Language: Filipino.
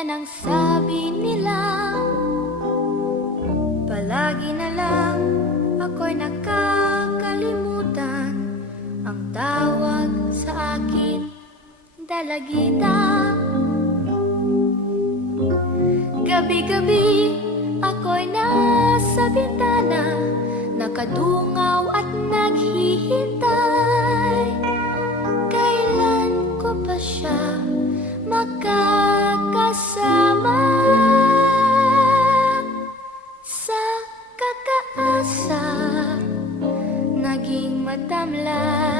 yan ang sabi nila. Palagi na lang ako'y nakakalimutan ang tawag sa akin, dalagita. Gabi-gabi ako'y nasa bintana, nakadungaw at naghihintay. Kailan ko pa siya makakasama? Sa kakaasa, naging matamlay.